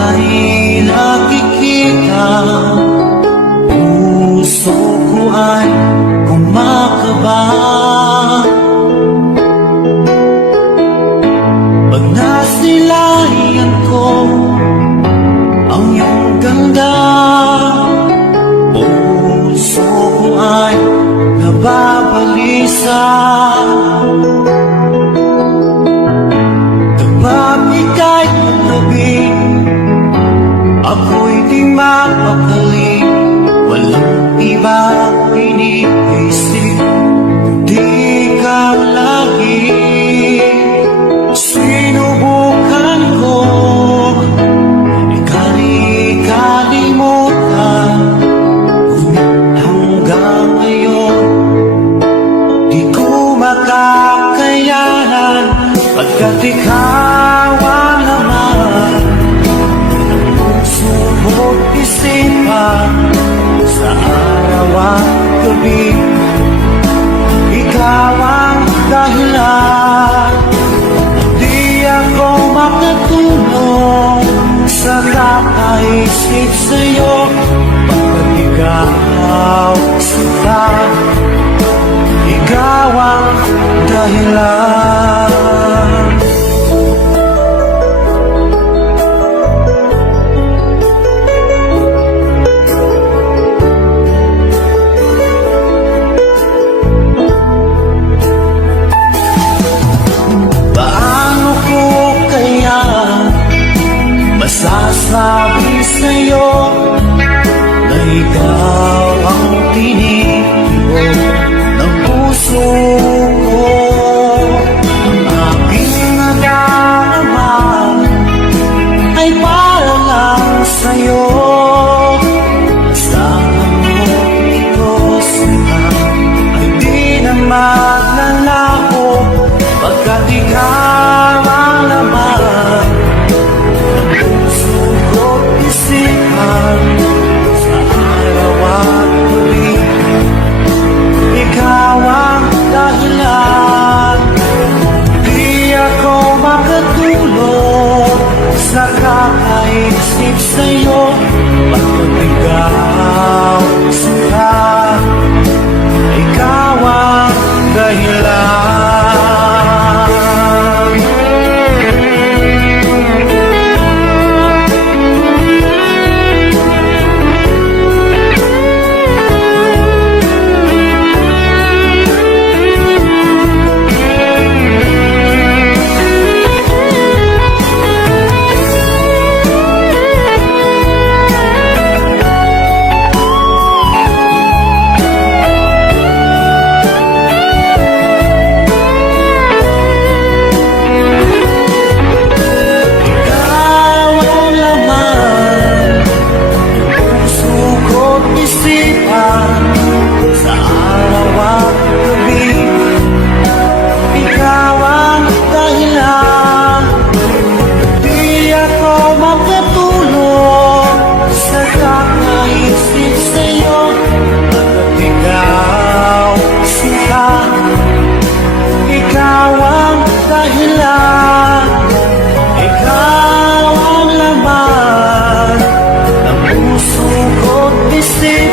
ika'y nakikita, puso ko ay kumakaba. Pag nasilayan ko ang iyong ganda, puso ko ay nababalisa. Kapag ika'y katabi, ako'y di mapakali. Walang iba iniisip, kundi ikaw lagi. Sinubukan ko ika'y kalimutan, ngunit hanggang ngayon di ko makakayanan. Pagkat ikaw ang laman ng puso mo't isipan, sa araw at gabi ikaw ang dahilan. Di ako makatulog sa kakaisip sa'yo, pagkat ikaw sila, ikaw ang dahilan. Masasabi sa'yo na ikaw ang tinitibok ng puso ko. Ang aking nadarama ay para lang sa'yo. Asahan mo ito sana ay di na maglalaho, pagkat ikaw ang laman isipan, sa araw at gabi ikaw ang dahilan. Di ako makatulog sa kakaisip sa'yo, pagkat ikaw sila, ikaw ang dahilan. Sa araw at gabi ikaw ang dahilan. Di ako makatulog sa kakaisip sa'yo, pagkat ikaw sila, ikaw ang dahilan. Ikaw ang laman ng puso ko't isip,